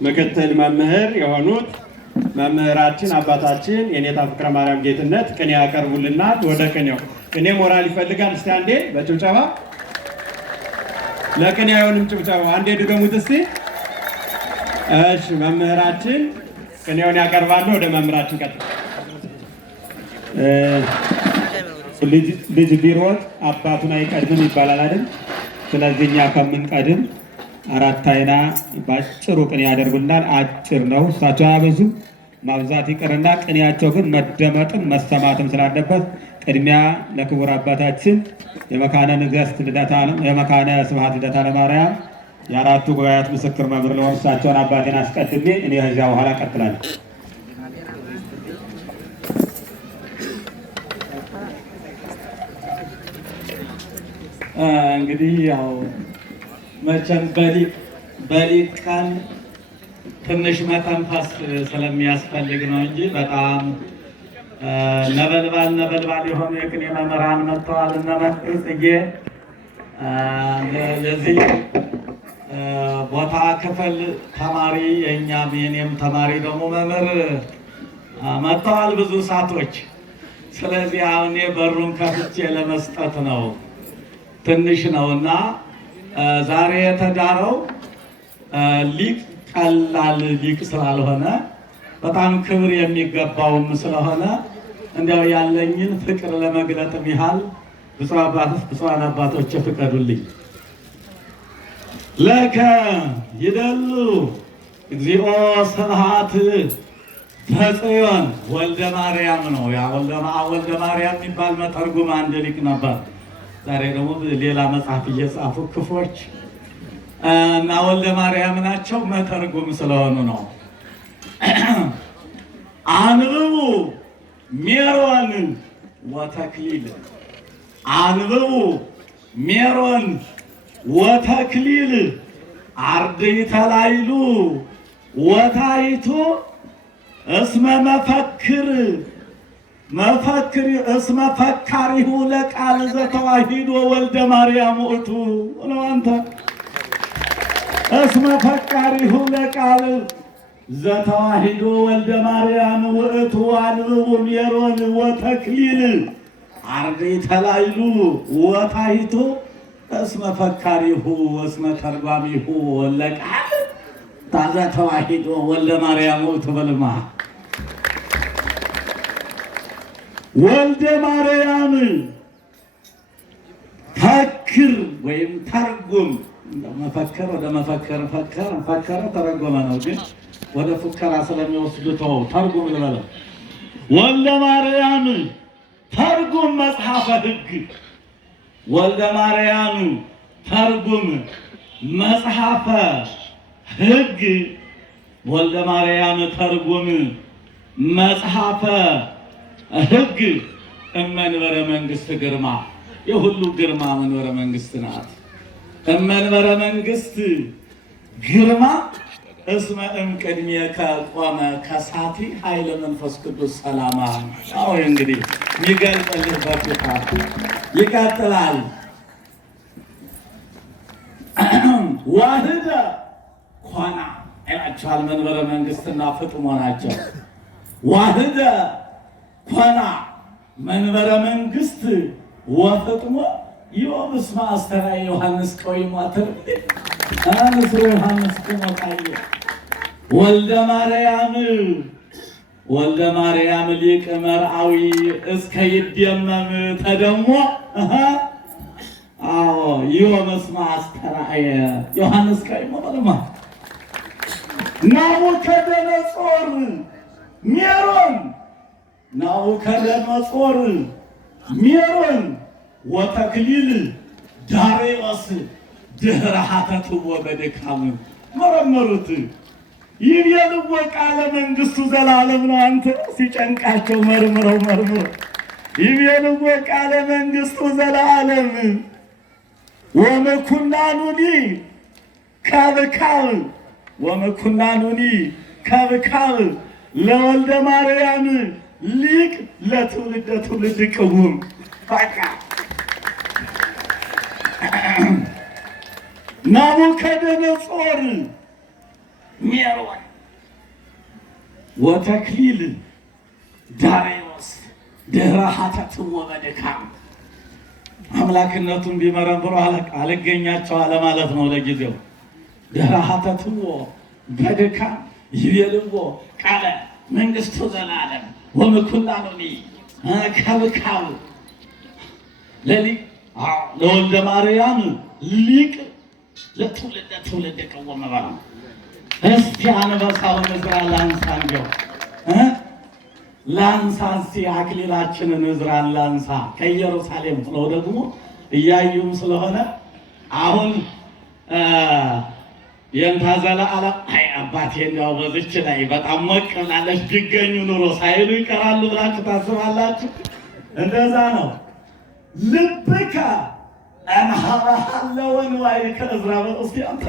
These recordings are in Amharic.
ምክትል መምህር የሆኑት መምህራችን አባታችን የኔታ ፍቅረ ማርያም ጌትነት ቅኔ ያቀርቡልናል። ወደ ቅኔው ቅኔ ሞራል ይፈልጋል። እስቲ አንዴ በጭብጨባ ለቅኔ አይሆንም ጭብጨባ አንዴ ድገሙት እስቲ። እሺ መምህራችን ቅኔውን ያቀርባሉ። ወደ መምህራችን ቀጥታ ልጅ ቢሮጥ አባቱን አይቀድምም ይባላል አይደል? ስለዚህ እኛ ከምንቀድም አራት አይና ባጭሩ ቅኔ ያደርጉልናል። አጭር ነው፣ እሳቸው አያበዙም፣ ማብዛት ይቅርና ቅኔያቸው ግን መደመጥም መሰማትም ስላለበት ቅድሚያ ለክቡር አባታችን የመካነ ስብሐት ልደታ ለማርያም የአራቱ ጉባኤያት ምስክር መምህር ለሆኑ እሳቸውን አባቴን አስቀድሜ እኔ ከዚያ በኋላ እቀጥላለሁ። እንግዲህ ያው መቼም በሊቅ ቀን ትንሽ መተንፈስ ስለሚያስፈልግ ነው እንጂ በጣም ነበልባል የሆኑ የቅኔ መምህራን መጥተዋል። እነ መምህር ጽጌ የዚህ ቦታ ክፍል ተማሪ የእኛም የኔም ተማሪ ደግሞ መምህር መጥተዋል ብዙ ሰዓቶች። ስለዚህ አሁን በሩን ከፍቼ ለመስጠት ነው ትንሽ ነውና ዛሬ የተዳረው ሊቅ ቀላል ሊቅ ስላልሆነ በጣም ክብር የሚገባውም ስለሆነ እንዲያው ያለኝን ፍቅር ለመግለጥ ያህል ብፁዓን አባቶች ፍቀዱልኝ። ለከ ይደሉ እግዚኦ ስብሐት ተጽዮን ወልደ ማርያም ነው። ያ ወልደ ማርያም የሚባል መተርጉም አንድ ሊቅ ነበር። ዛሬ ደግሞ ሌላ መጽሐፍ እየጻፉ ክፎች እና ወልደ ማርያም ናቸው። መተርጉም ስለሆኑ ነው። አንብቡ ሜሮን ወተክሊል፣ አንብቡ ሜሮን ወተክሊል አርድእተ ላዕሉ ወታሕቱ እስመ መፈክር እስመ ፈካሪሁ ለቃል ዘተዋሂዶ ወልደ ማርያም ውእቱ ነው። አንተ እስመ ፈካሪሁ ለቃል ዘተዋሂዶ ወልደ ማርያም ውእቱ አንብቡ ሜሮን ወተክሊል አርድእተ ላዕሉ ወታሕቱ እስመ ፈካሪሁ እስመ ተርጓሚሁ ለቃል ዘተዋሂዶ ወልደ ማርያም ውእቱ በልማ ወልደ ማርያም ፈክር ወይም ተርጉም። መፈከር ወደ መፈከር ፈከረ ተረጎመ ነው፣ ግን ወደ ፉከራ ስለሚወስዱት ተርጉም ልበለው። ወልደ ማርያም ተርጉም መጽሐፈ ሕግ፣ ወልደ ማርያም ተርጉም መጽሐፈ ሕግ፣ ወልደ ማርያም ተርጉም መጽሐፈ ሕግ እመንበረ መንግስት ግርማ። የሁሉ ግርማ መንበረ መንግስት ናት። እመንበረ መንግስት ግርማ እስመ እምቅድሜከ ቆመ ከሳቲ ኃይለ መንፈስ ቅዱስ ሰላማ። አዎ እንግዲህ የሚገልጽልህ በፊታ ይቀጥላል። ዋህደ ኮና ይላቸዋል። መንበረ መንግስትና ፍጥሞ ናቸው። ዋህደ ኮና መንበረ መንግስት ወፍጥሞ ዮም እስመ አስተርአየ ዮሐንስ ቀዊሞ አንስሮ ዮሐንስ ከመቃየ ወልደ ማርያም ሊቅ መርአዊ እስከ ይደመም ተደሞ አዎ ዮም እስመ አስተርአየ ዮሐንስ ቀዊሞ በለማ ናቡከደነጾር ሜሮን ናቡከደነጾር ሜሮን ወተክሊል ዳርዮስ ድህረ ሀተትዎ በድካም መረመሩት። ይቤልዎ ቃለ መንግስቱ ዘላለም ነው። አንተ ሲጨንቃቸው መርምረው ይቤልዎ ቃለ መንግስቱ ዘላለም ወመኩናኑኒ ከብካብ ለወልደ ማርያም ሊቅ ለትውልደ ትውልድ ቅቡም በቃ ናቡከደነጾር ሜሮን ወተክሊል ዳርዮስ ድህረ ሀተትዎ በድካም አምላክነቱን ቢመረምሩ አልገኛቸው አለ ማለት ነው። ለጊዜው ድህረ ሀተትዎ በድካም ይቤልዎ ቃለ መንግሥቱ ዘላለም ወምኩላኑኒ ከብካብ ለወልደ ማርያም ሊቅ ለትውልደ ትውልድ ቀወመ በራ። እስቲ አንበሳውን እዝራ ላንሳ፣ እንዲያው ላንሳ፣ እስቲ አክሊላችንን እዝራን ላንሳ። ከኢየሩሳሌም ነው ደግሞ እያዩም ስለሆነ አሁን የእንታ ዘለዓለም አይ አባቴ እንዲያው በዝች ላይ በጣም ሞቅ ብላለች ቢገኙ ኑሮ ሳይሉ ይቀራሉ ብላችሁ ታስባላችሁ? እንደዛ ነው። ልብከ እምኀበ ሀለወ ንዋይከ ዕዝራ በእስቲ አንተ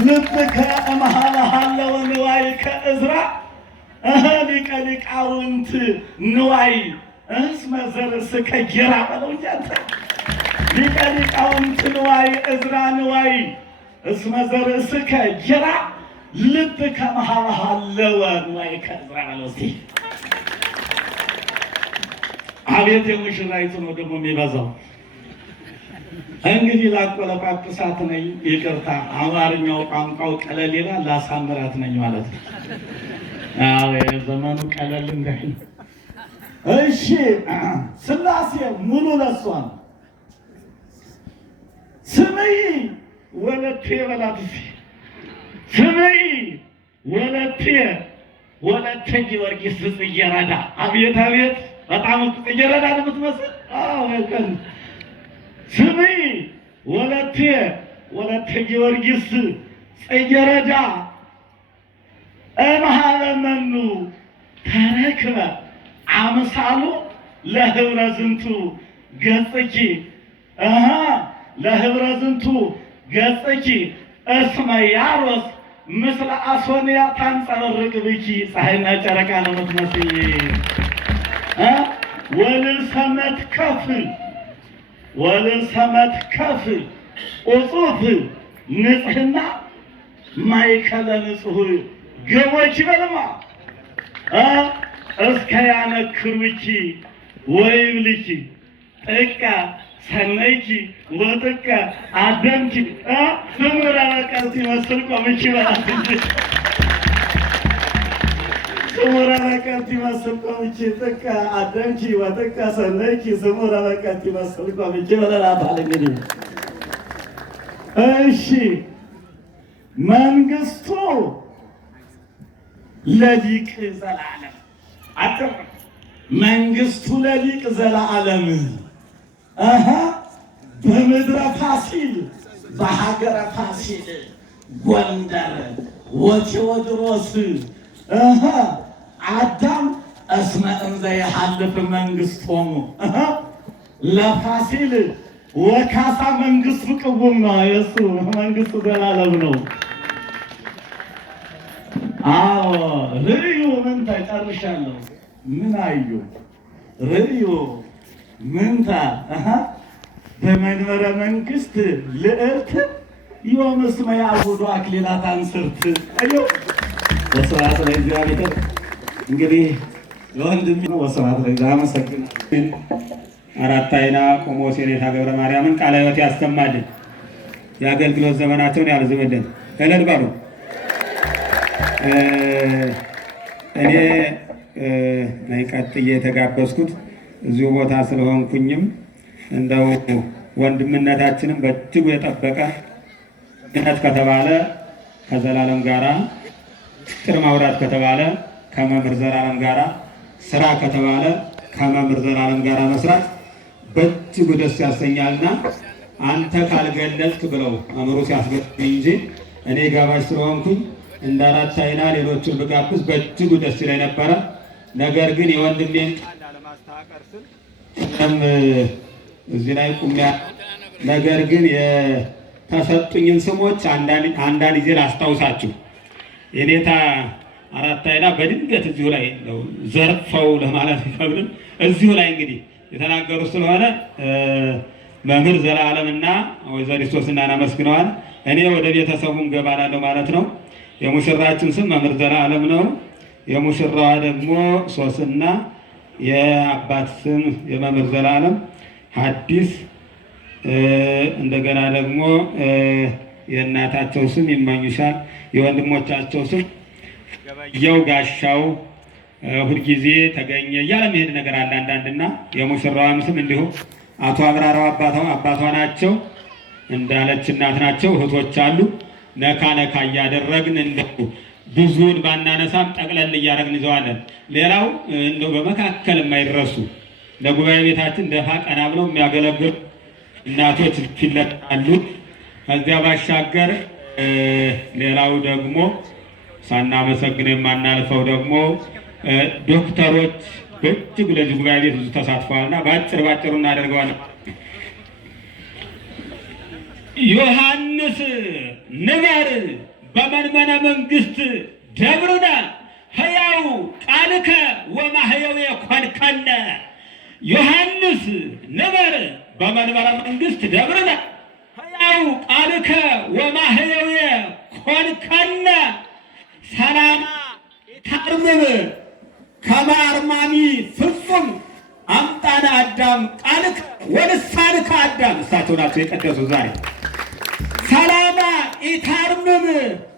ልብከ እምኀበ ሀለወ ንዋይከ ዕዝራ ሊቀ ሊቃውንት ንዋይ እስመ ዘርእስከ ጌራ በለው እንጂ አንተ ሊቀ ሊቃውንት ንዋይ ዕዝራ ንዋይ እስመ ዘርእስከ ጌራ ልብከ እምኀበ ሀለወ ንዋይከ ዕዝራ በለው እስቲ። አቤት የሙሽራይቱ ነው ደግሞ የሚበዛው። እንግዲህ ላቆለጳጵሳት ነኝ፣ ይቅርታ አማርኛው ቋንቋው ቀለል ይላል፣ ላሳምራት ነኝ ማለት ነው። አዎ የዘመኑ ቀለል እንዳይል። እሺ ሥላሴ ሙሉ ለሷ ነው። ስምይ ወለቴ በላት እስኪ ስምይ ወለቴ ወለተ ጊዮርጊስ ጽጌረዳ። አቤት አቤት በጣም ጽጌረዳ ነው የምትመስል። አዎ ከን ስምይ ወለቴ ወለተ ጊዮርጊስ ጽጌረዳ እምኀበ መኑ ተረክበ አምሳሉ ለህብረ ዝንቱ ገጽኪ ለህብረ ዝንቱ ገጽኪ እስመ ያሮስ ምስለ አሶንያ ታንጸበርቅ ብኪ። ፀሐይና ጨረቃ ነው የምትመስል። ወልሰመት ከፍ ወልሰመት ከፍ ቁጹፍ ንጽሕና ማይከለ ንጹሕ ገቦች በልማ እስከ ያነክሩኪ ወይብልኪ ጥቀ ሰነይኪ ወጥቀ አደምኪ ስሙረ በቀልቲ መስል ቆምኪ በላት እንጂ ስሙረ በቀልቲ መስል ቆምኪ ጥቀ አደምኪ ወጥቀ ሰነይኪ ስሙረ በቀልቲ መስል ቆምኪ በለላታል። እንግዲህ እሺ መንግሥቱ ለሊቅ ዘላለም አጥር መንግሥቱ ለሊቅ ዘላለም በምድረ ፋሲል በሀገረ ፋሲል ጎንደር ወቴዎድሮስ አዳም እስመ እንዘ የሐልፍ መንግሥቶሙ ለፋሲል ወካሳ መንግሥቱ ቅቡም ነው። የእሱ መንግሥቱ ዘላለም ነው። አዎ ርእዩ ምን ተጨርሻለሁ። ምን አዩ ርእዩ ምንታ በመንበረ መንግሥት ልዕልት ዮም እስመ ያዕቡዱ አክሊላት አንስርት አዩ ወስብሐት ለእግዚአብሔር። እንግዲህ የወንድም ወስብሐት ለእግዚአብሔር። አመሰግናለሁ። አራት አይና ቆሞስ የኔታ ገብረ ማርያምን ቃለ ሕይወት ያሰማልን፣ የአገልግሎት ዘመናቸውን ያርዝምልን። እልል በሉ። እኔ ቀጥዬ የተጋበዝኩት እዚሁ ቦታ ስለሆንኩኝም እንደው ወንድምነታችንም በእጅጉ የጠበቀ ድነት ከተባለ ከዘላለም ጋራ፣ ጥር ማውራት ከተባለ ከመምህር ዘላለም ጋራ፣ ስራ ከተባለ ከመምህር ዘላለም ጋራ መስራት በእጅጉ ደስ ያሰኛልና አንተ ካልገለጽክ ብለው መምህሩ ሲያስገድዱኝ እንጂ እኔ ጋባዥ ስለሆንኩኝ እንደ አራት አይና ሌሎቹን ብጋብዝ በእጅጉ ደስ ይለኝ ነበረ። ነገር ግን የወንድሜን ቃል ለማስተዋቀር ስል እዚህ ላይ ቁሚያ። ነገር ግን የተሰጡኝን ስሞች አንዳንድ ጊዜ ላስታውሳችሁ። የኔታ አራት አይና በድንገት እዚሁ ላይ ዘርፈው ለማለት ይከብድም እዚሁ ላይ እንግዲህ የተናገሩ ስለሆነ መምህር ዘላለምና ወይዘሪት ሶስናን አመስግነዋል። እኔ ወደ ቤተሰቡም ገባላለሁ ማለት ነው። የሙሽራችን ስም መምህር ዘላለም ነው። የሙሽራዋ ደግሞ ሶስና፣ የአባት ስም የመምህር ዘላለም ሐዲስ፣ እንደገና ደግሞ የእናታቸው ስም ይመኙሻል፣ የወንድሞቻቸው ስም ገበየው፣ ጋሻው፣ ሁልጊዜ ተገኘ እያለ መሄድ ነገር አለ አንዳንድና የሙሽራዋም ስም እንዲሁ አቶ አብራራው አባቷ ናቸው። እንዳለች እናት ናቸው። እህቶች አሉ። ነካ ነካ እያደረግን እንደው ብዙውን ባናነሳም ጠቅለል እያደረግን ይዘዋለን። ሌላው እንደው በመካከል የማይረሱ ለጉባኤ ቤታችን ደፋ ቀና ብለው የሚያገለግሉ እናቶች ይለጣሉ። ከዚያ ባሻገር ሌላው ደግሞ ሳናመሰግን የማናልፈው ደግሞ ዶክተሮች በእጅግ ለዚህ ጉባኤ ቤት ብዙ ተሳትፈዋልና ባጭሩ እናደርገዋለን። ዮሐንስ ንበር በመንመነ መንግስት ደብርነ ሕያው ቃልከ ወማሕየው ኮንከነ። ዮሐንስ ንበር በመንበረ መንግስት ደብርነ ሕያው ቃልከ ወማሕየው ኮንከነ። ሰላማ ታርምም ከማርማሚ ፍጹም አምጣነ አዳም ቃልከ ወልሳንከ አዳም። እሳቸው ናቸው የቀደሱ ዛሬ ሰላማ ኢታርምም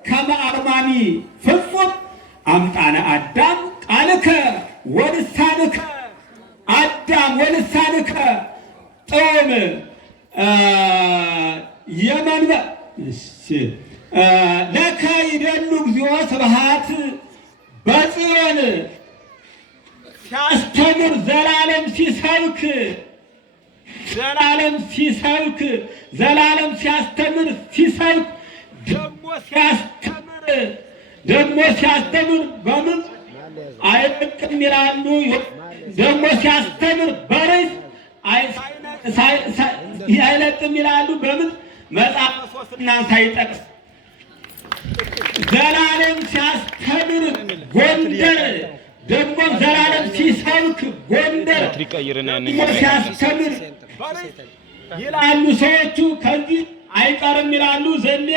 ከማርማሚ ፍጹም አምጣነ አዳም ቃልከ ወልሳንከ አዳም ወልሳንከ ጥዑም የመንበ ለከ ይደሉ እግዚኦ ስብሐት በጽዮን ሲያስተምር ዘላለም ሲሰብክ ዘላለም ሲያስተምር ደግሞ ሲያስተምር በምን አይለቅም ይላሉ። ደግሞ ሲያስተምር በርዕስ አይለቅም ይላሉ። በምን መጽሐፈ ሦስናን ሳይጠቅስ ዘላለም ሲያስተምር ጎንደር ደግሞ ዘላለም ሲሰብክ ጎንደር ደግሞ ሲያስተምር ይላሉ ሰዎቹ። ከዚህ አይቀርም ይላሉ። ዘሌ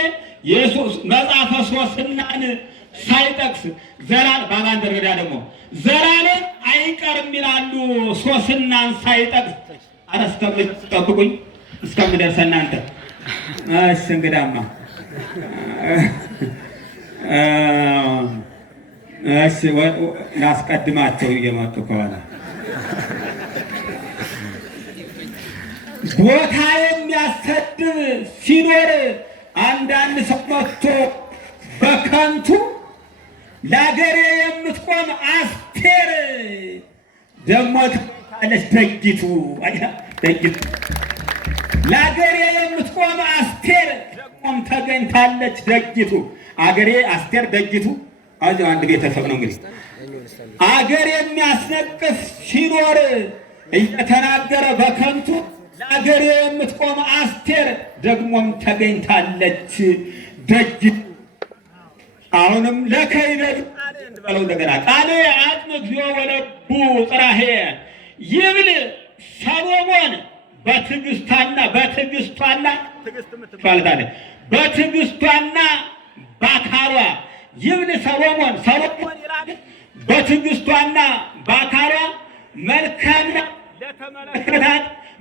መጽሐፈ ሦስናን ሳይጠቅስ በማን ደረጃ ደግሞ ዘላለም አይቀርም ይላሉ ሦስናን ሳይጠቅስ። ኧረ እስከምትጠብቁኝ እስከምደርስ እናንተ እሺ። እንግዳማ እሺ ላስቀድማቸው እየመጡ ከሆነ ቦታ የሚያሰድብ ሲኖር አንዳንድ ሰው መጥቶ በከንቱ ለአገሬ የምትቆም አስቴር ደግሞ ትመጣለች ደጊቱ። ለአገሬ የምትቆም አስቴር ደግሞም ተገኝታለች ደጊቱ። አገሬ አስቴር ደጊቱ አንድ ቤተሰብ ነው። እንግዲህ አገር የሚያስነቅፍ ሲኖር እየተናገረ በከንቱ ለአገሬ የምትቆም አስቴር ደግሞም ተገኝታለች ደጊቱ። አሁንም ለከይደል በለው እንደገና ቃሌ አጥም እግዚኦ ወለቡ ጽራሄ ይብል ሰሎሞን በትዕግስቷና በትዕግስቷና ባካሏ ይብል ሰሎሞን ይላል። በትዕግስቷና ባካሏ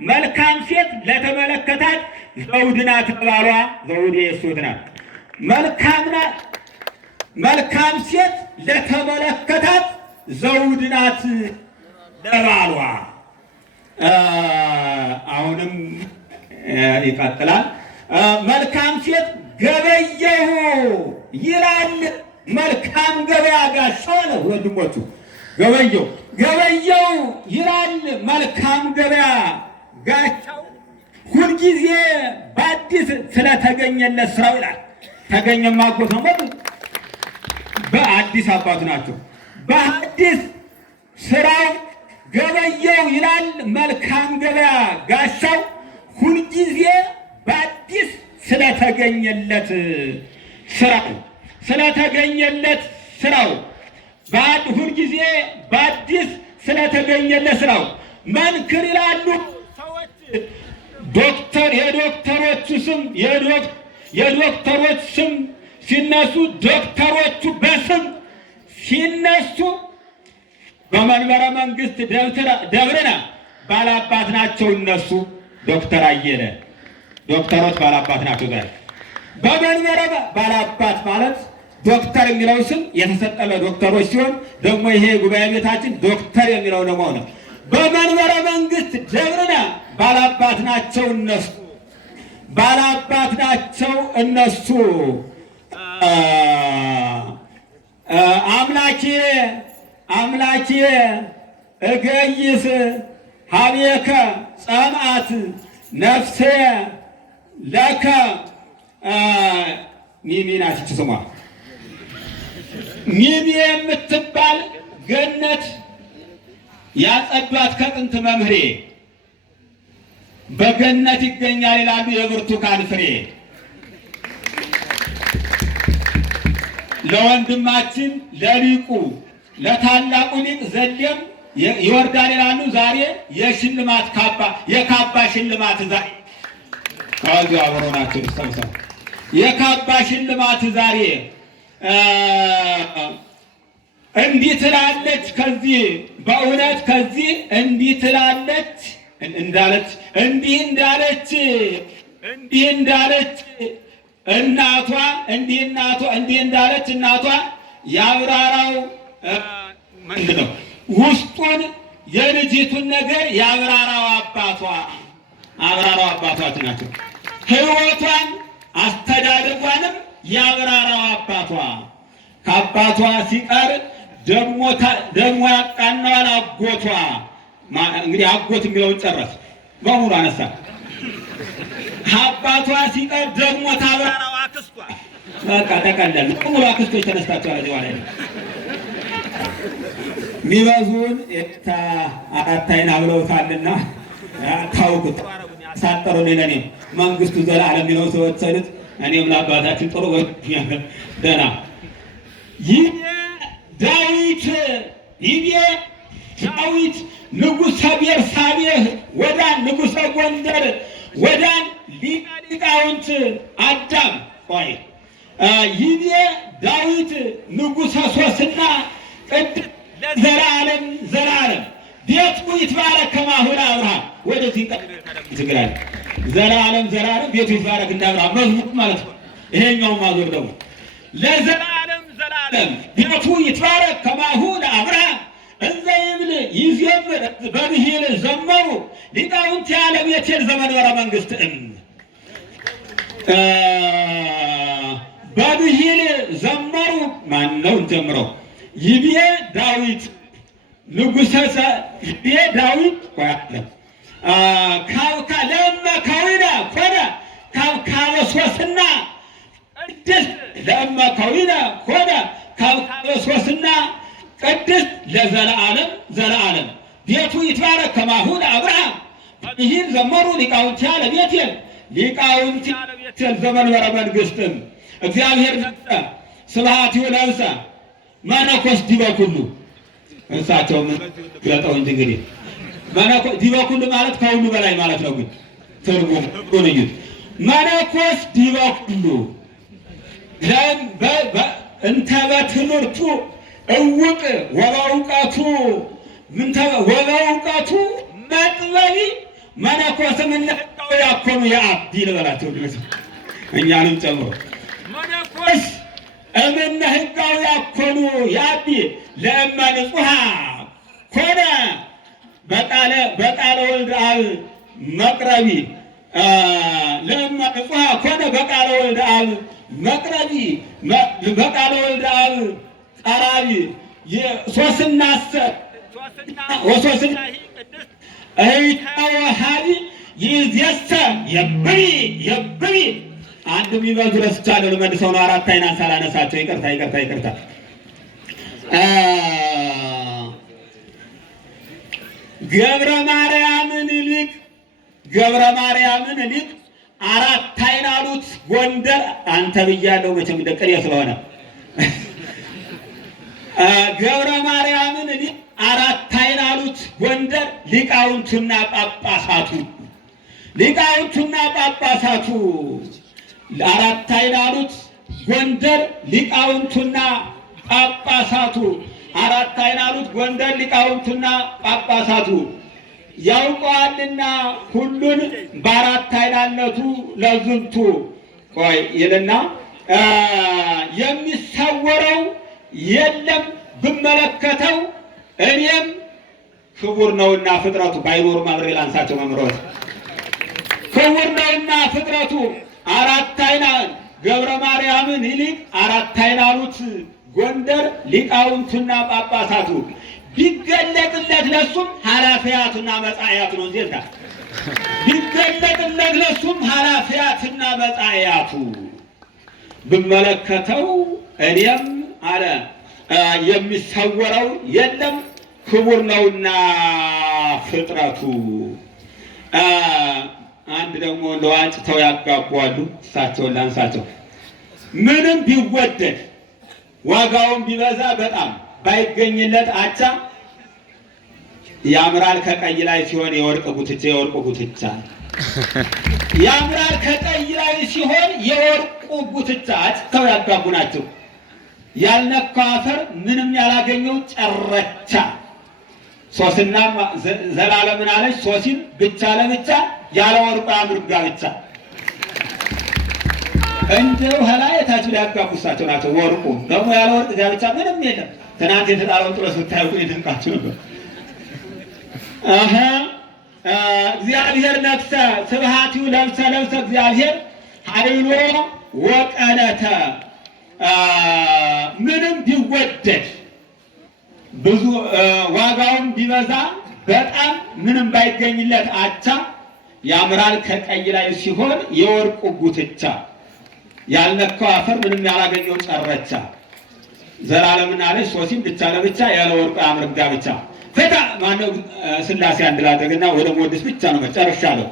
መልካም ሴት ለተመለከታት ዘውድ ናት ባሏ። ዘውድ የእሱት ናት። መልካም ሴት ለተመለከታት ዘውድ ናት ለባሏ። አሁንም ይቀጥላል። መልካም ሴት ገበየሁ ይላል። መልካም ገበያ ጋሻው ነው ወንድሞቹ። ገበየው ይላል። መልካም ገበያ ጋሻው ሁልጊዜ በአዲስ ስለተገኘለት ስራው ይላል። ተገኘማ እኮ ሰሞኑ በአዲስ አባቱ ናቸው። በአዲስ ስራው ገበየው ይላል። መልካም ገበያ ጋሻው ሁልጊዜ በአዲስ ስለተገኘለት ስራው ሁልጊዜ በአዲስ ስለተገኘለት ስራው መንክር ይላሉ ሰዎች። የዶክተሮች ስም ሲነሱ ዶክተሮቹ በስም ሲነሱ በመንበረ መንግስት ደብርነ ባላባት ናቸው እነሱ። ዶክተር አየለ ዶክተሮች ባላባት ናቸው። ዛሬ በመንበረ ባላባት ማለት ዶክተር የሚለው ስም የተሰጠ ለዶክተሮች ሲሆን ደግሞ ይሄ ጉባኤ ቤታችን ዶክተር የሚለው ደግሞ ነው። በመንበረ መንግስት ደብርነ ባላባት ናቸው እነሱ ባላባት ናቸው እነሱ። አምላኬ እገይስ ሀቤከ ጸምአት ነፍሴ ለከ ሚሚ ናት ስሟ። ሚሚ የምትባል ገነት ያጸዷት ከጥንት መምህሬ በገነት ይገኛል ይላሉ የብርቱካን ፍሬ። ለወንድማችን ለሊቁ ለታላቁ ሊቅ ዘዴም ይወርዳል ይላሉ። ዛሬ የሽልማት የካባ ሽልማት ዛሬ ከዚህ አብሮናችን ሰብሰብ የካባ ሽልማት ዛሬ እንዲህ ትላለች። ከዚህ በእውነት ከዚህ እንዲህ ትላለች እንዳለች እንዲህ እንዳለች እናቷ እንዲህ እንዳለች እናቷ ያብራራው ምንድን ነው ውስጡን የልጅቱን ነገር ያብራራው አባቷ ናቸው። ሕይወቷን አስተዳደጓንም ያብራራው አባቷ። ከአባቷ ሲቀር ደግሞ ያቃናዋል አጎቷ። እንግዲህ አጎት የሚለውን ጨረስ በሙሉ አነሳ። አባቷ ሲቀር ደግሞ ታብራራው አክስቷ። በቃ ጠቀለል በሙሉ አክስቶች ተነስታቸዋል። እዚህ ላይ ሚበዙን አራት አይና ብለውታልና ታውቁት ሳጠሩን ለኔም መንግስቱ ዘላለም የሚለው ተወሰዱት። እኔም ለአባታችን ጥሩ ደና ይቤ ዳዊት ንጉሠ ቤርሳቤህ ወዳን ንጉሠ ጎንደር ወዳን ሊቃውንት አዳም ቆይ ይቤ ዳዊት ንጉሠ ሶስና ቅድስት ለዘላለም ቤቱ ይትባረክ ከማሁ ለአብርሃም። ወደዚህ ትግራይ ዘላለም ቤቱ ይትባረክ እንደ አብርሃም መዝሙር ማለት ነው። ይሄኛው ማዞር ደግሞ ለዘላለም ቤቱ ይትባረክ ከማሁ ለአብርሃም እንዘ ይብል ይዜምር በብሂል ዘመሩ ሊቃውንት ያለ ቤቴል ዘመንበረ መንግስት በብሂል ዘመሩ። ማነው ጀምረው ይቤ ዳዊት ንጉሠ ይቤ ዳዊት ለእመካዊነ ኮነ ካብካበ ሶስና ቅድስት ለእመካዊነ ኮነ ካብካበ ሶስና ቅድስት ለዘለዓለም ቤቱ ይትባረክ ከማሁ ለአብርሃም በብሂል ዘመሩ ሊቃውንት ያለ ቤቴል ዘመንበረ መንግስት እግዚአብሔር ነግሠ ስብሐቲሁ ለብሰ መነኮስ ዲበ ኩሉ። እሳቸው ገጠው እንግዲህ ዲበ ኩሉ ማለት ከሁሉ በላይ ማለት ነው። ግን ትርጉም እዩት። መነኮስ ዲበ ኩሉ እንተ በትምህርቱ እውቅ ወበእውቀቱ መጥበቢ መነኮስም እንደው ያኮኑ የአብዲ ልበላቸው እኛንም ጨምሮ መነኮስ እምነ ሕጋው ያኮኑ የአቢ ለእመ ንጹሐ ኮነ በቃለ ወልድ አብ መቅረቢ ለእመ ንጹሐ ኮነ በቃለ ወልድ አብ መቅረቢ በቃለ ወልድ አብ ቀራቢ ሶስናሰ ወሶስና እይታወሃቢ ይዝየሰ የብሪ አንድ የሚበዙ ረስቻለሁ። ልመልሰው ነው። አራት አይና ሳላነሳቸው ይቅርታ። ገብረ ማርያምን ሊቅ አራት አይና አሉት ጎንደር። አንተ ብያለሁ መቼም ደቀል ስለሆነ ገብረ ማርያምን ሊቅ አራት አይና አሉት ጎንደር ሊቃውንቱና ጳጳሳቱ አራት አይና አሉት ጎንደር ሊቃውንቱና ጳጳሳቱ አራት አይን አሉት። ጎንደር ሊቃውንቱና ጳጳሳቱ ያውቀዋልና ሁሉን በአራት አይናነቱ ለዝንቱ ቆይ ይልና የሚሰወረው የለም ብመለከተው እኔም ክቡር ነውና ፍጥረቱ ባይኖር ማብሬ ላንሳቸው መምሮት ክቡር ነውና ፍጥረቱ አራት አይና ገብረ ማርያምን ይልቅ አራት አይና አሉት። ጎንደር ሊቃውንቱና ጳጳሳቱ ቢገለጥለት ለሱም ኃላፊያቱና መጻያቱ ነው። እንዴታ ቢገለጥለት ለሱም ኃላፊያቱና መጻያቱ ብመለከተው እኔም አለ የሚሰወረው የለም ክቡር ነውና ፍጥረቱ። አንድ ደግሞ ለዋጭተው ያጋቧሉ። እሳቸውን ላንሳቸው። ምንም ቢወደድ ዋጋውን ቢበዛ በጣም ባይገኝለት አቻ ያምራል ከቀይ ላይ ሲሆን የወርቅ ጉትቻ የወርቁ ጉትቻ ያምራል ከቀይ ላይ ሲሆን የወርቁ ጉትቻ አጭተው ያጋቡ ናቸው። ያልነካው አፈር ምንም ያላገኘው ጨረቻ። ሶስና ዘላለምን አለች ሶሲን ብቻ ለብቻ ያለ ወርቁ ያምር ጋብቻ እንደው ሀላየታቹ ሊያጋቡ እሳቸው ናቸው። ወርቁ ደግሞ ያለ ወርቅ ጋብቻ ምንም የለም። ትናንት የተጣለውን ጥሎ ስታዩ ይደንቃችሁ ነበር። እግዚአብሔር ነፍሰ ስብሐቲሁ ለብሰ ለብሰ እግዚአብሔር ኃይሎ ወቀነተ ምንም ቢወደድ ብዙ ዋጋውን ቢበዛ በጣም ምንም ባይገኝለት አቻ ያምራል ከቀይ ላይ ሲሆን የወርቁ ጉትቻ ያልነካው አፈር ምንም ያላገኘው ጨረቻ። ዘላለምን አለች ሶሲም ብቻ ለብቻ ያለ ወርቁ ያምር ጋብቻ ፈታ ማነው ስላሴ አንድ ላደረግና ወደ ሞድስ ብቻ ነው መጨረሻለሁ።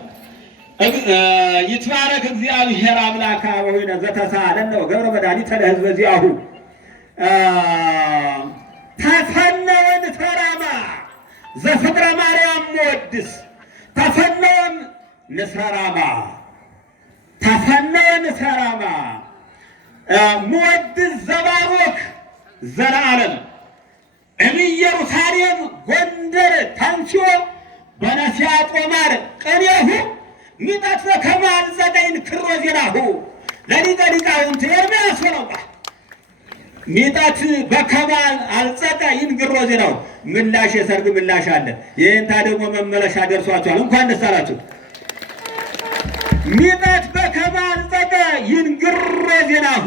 ይትባረክ እግዚአብሔር አምላከ አበዊነ ዘተሳለነ ገብረ መድኃኒተ ለሕዝበ ዚአሁ ተፈነወን ተራማ ዘፍቅረ ማርያም ሞድስ ተፈነወን ንስራራማ ተፈነወን ተራማ ሞድስ ዘባሮክ ዘላለም እምኢየሩሳሌም ጎንደር ተንሥኦ በነሲያ ጦማር ቅኔሁ ሚጠት በከማል ዘጠኝ ክሮ ዜናሁ ለሊቀ ሊቃውንት ኤርምያስ ወረባ ሚጠት በከማል አልጸቀ ይንግሮ ዜናው ምላሽ የሰርግ ምላሽ አለ። ይህንታ ደግሞ መመለሻ ደርሷቸዋል። እንኳን ደስ አላችሁ። ሚጠት በከማል ጸቀ ይንግሮ ዜናሁ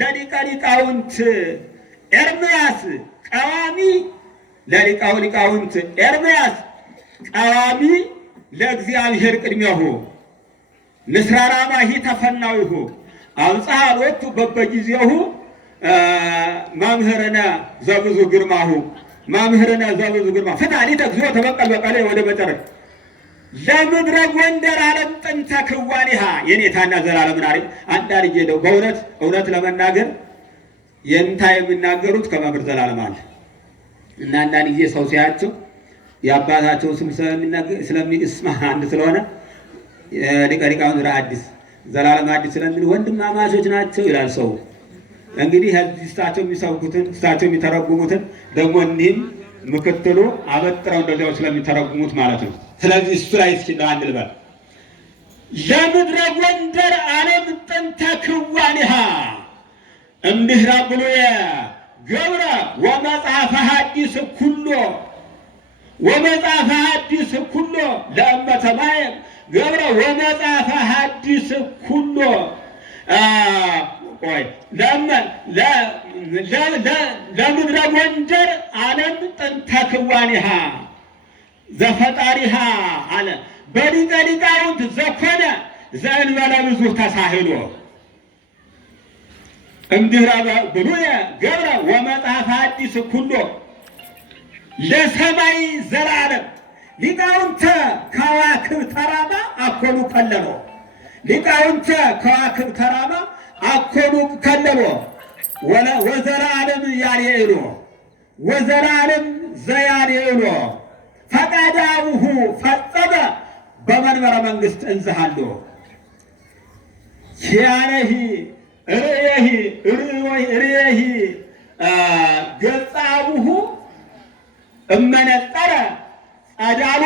ለሊቀ ሊቃውንት ኤርምያስ ቀዋሚ ለሊቃው ሊቃውንት ኤርምያስ ቀዋሚ ለእግዚአብሔር ቅድሜሁ ንስራራማሂ ተፈናዊሁ አውጽሐ ሎቱ በበጊዜሁ መምህርነ ዘብዙ ግርማሁ መምህርነ ዘብዙ ግርማ ፍታሊተ እግዚኦ ተበቀል በቀለ ወደ መጨረሻ ለምድረ ጎንደር ዓለም ጥንተ ክዋኔሃ የኔታና ዘላለምን አሪ አንዳር ይሄደው በእውነት እውነት ለመናገር የንታ የሚናገሩት ከመምህር ዘላለም አለ እና አንዳንድ ጊዜ ሰው ሲያቸው የአባታቸው ስም ስለሚስማ አንድ ስለሆነ ሊቀ ሊቃውንት አዲስ ዘላለም አዲስ ስለሚል ወንድማማቾች ናቸው ይላል ሰው። እንግዲህ እሳቸው የሚሰብኩትን እሳቸው የሚተረጉሙትን ደግሞ እኒህም ምክትሉ አበጥረው እንደዚያው ስለሚተረጉሙት ማለት ነው። ስለዚህ እሱ ላይ እስኪ አንድ ልበል። ለምድረ ጎንደር ዓለም ጥንተ ክዋኔሃ እምድኅረ ብሉየ ገብረ ወመጽሐፈ ሐዲስ ኩሎ ወመጽሐፈ ሐዲስ ኩሎ ለእመ ሰማየ ገብረ ወመጽሐፈ ሐዲስ ኩሎ ቆይ ለምድረ ጎንደር ዓለም ጥንተ ክዋኔሃ ዘፈጣሪሃ አለ በሊቀ ሊቃውንት ዘኮነ ዘእንበለ ብዙ ተሳህሎ እምድኅረ ብሉየ ገብረ ወመጽሐፈ ሐዲስ ኩሎ ለሰማይ ዘላለም ሊቃውንተ ከዋክብተ ራማ አኮኑ ከለሎ ሊቃውንተ ከዋክብተ ራማ አኮኑ ከለሎ ወዘላለም ያርኤሎ ወዘላለም ዘያርኤሎ ፈቃዳውሁ ፈጸመ በመንበረ መንግሥት እንዝሃሎ ኪያነሂ ርእየሂ ገጸ አቡሁ እመነጠረ ጸዳሎ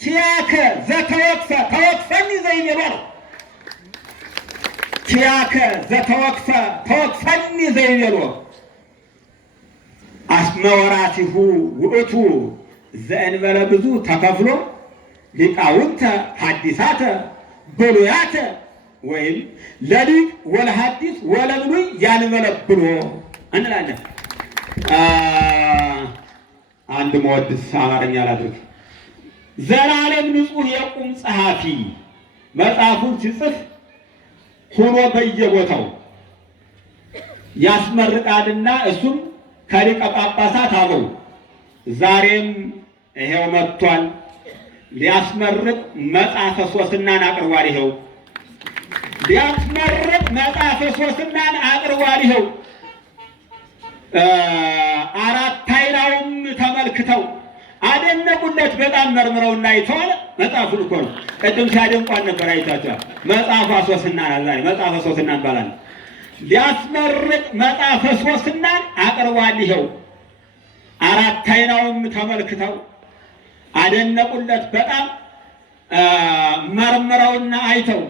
ኪያከ ዘተወክፈ ተወክፈኒ ዘይቤሎ ኪያከ ዘተወክፈ ተወክፈኒ ዘይቤሎ አስመ ወራቲሁ ውእቱ ዘእንበለ ብዙ ተከፍሎ ሊቃውንተ ሐዲሳተ ብሉያተ ወይም ለሊቅ ወለሐዲስ ወለብሉይ ያንበለብሎ እንላለን። አንድ መወድስ አማርኛ ላድርግ። ዘላለም ንጹሕ የቁም ጸሐፊ መጽሐፉን ሲጽፍ ሆኖ በየቦታው ያስመርቃልና እሱም ከሊቀ ጳጳሳት አበው ዛሬም ይሄው መጥቷል። ሊያስመርቅ መጽሐፈ ሶስናን አቅርቧል። ይሄው ሊያስመርቅ መጽሐፈ ሶስናን አቅርቧል። ይሄው አራት አይናውም ተመልክተው አደነቁለት። በጣም መርምረውና አይተዋል። መጽሐፉን እኮ ነው ቅድም ሲያደንቋን ነበር። አይታችኋል። መጽሐፈ ሶስናን ዛሬ መጽሐፈ ሶስናን ባላል ሊያስመርቅ መጽሐፈ ሶስናን አቅርቧል። ይሄው አራት አይናውም ተመልክተው አደነቁለት። በጣም መርምረውና አይተው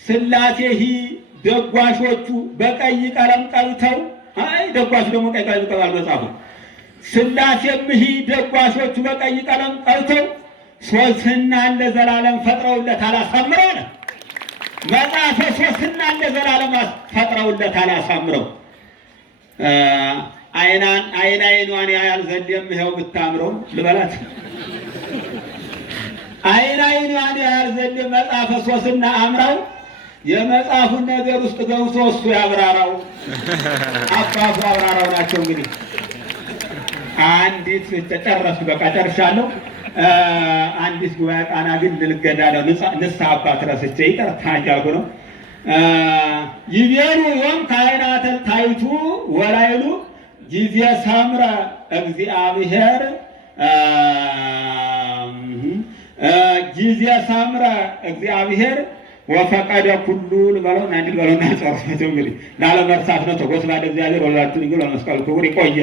ሥላሴሂ ደጓሾቹ በቀይ ቀለም ቀብተው ደጓሹ ደግሞ ቀይ ቀለም ቀባል መጽሐፉ ሥላሴምሂ ደጓሾቹ በቀይ ቀለም ቀብተው ሶስናን ለዘላለም ፈጥረውለት አላሳምረው አለ። መጽሐፈ ሶስናን ለዘላለም ፈጥረውለት አላሳምረው አይኗን ያያል ዘንድም ይኸው ብታምረው ልበላት አይኗን ያያል ዘንድ መጽሐፈ ሶስና አምራው የመጽሐፉን ነገር ውስጥ ገብቶ እሱ ያብራራው አባቱ አብራራው ናቸው። እንግዲህ አንዲት ተጨረሱ በቃ ጨርሻለሁ። አንዲት ጉባኤ ቃና ግን ልልገዳ ነው ንስሐ አባት ረስቼ ይቅርታ እያልኩ ነው። ይቤሉ ዮም ካህናተ ታይቱ ወላይሉ ጊዜ ሰምረ እግዚአብሔር ጊዜ ሰምረ እግዚአብሔር ወፈቀደ ኩሉ ልበለው እና እንዲል በለውና ጨርሰው እንግዲህ ላለመርሳት ነው። ተጎስባደ እግዚአብሔር ወላችሁ ይገሉ መስቀል ክቡር ይቆየ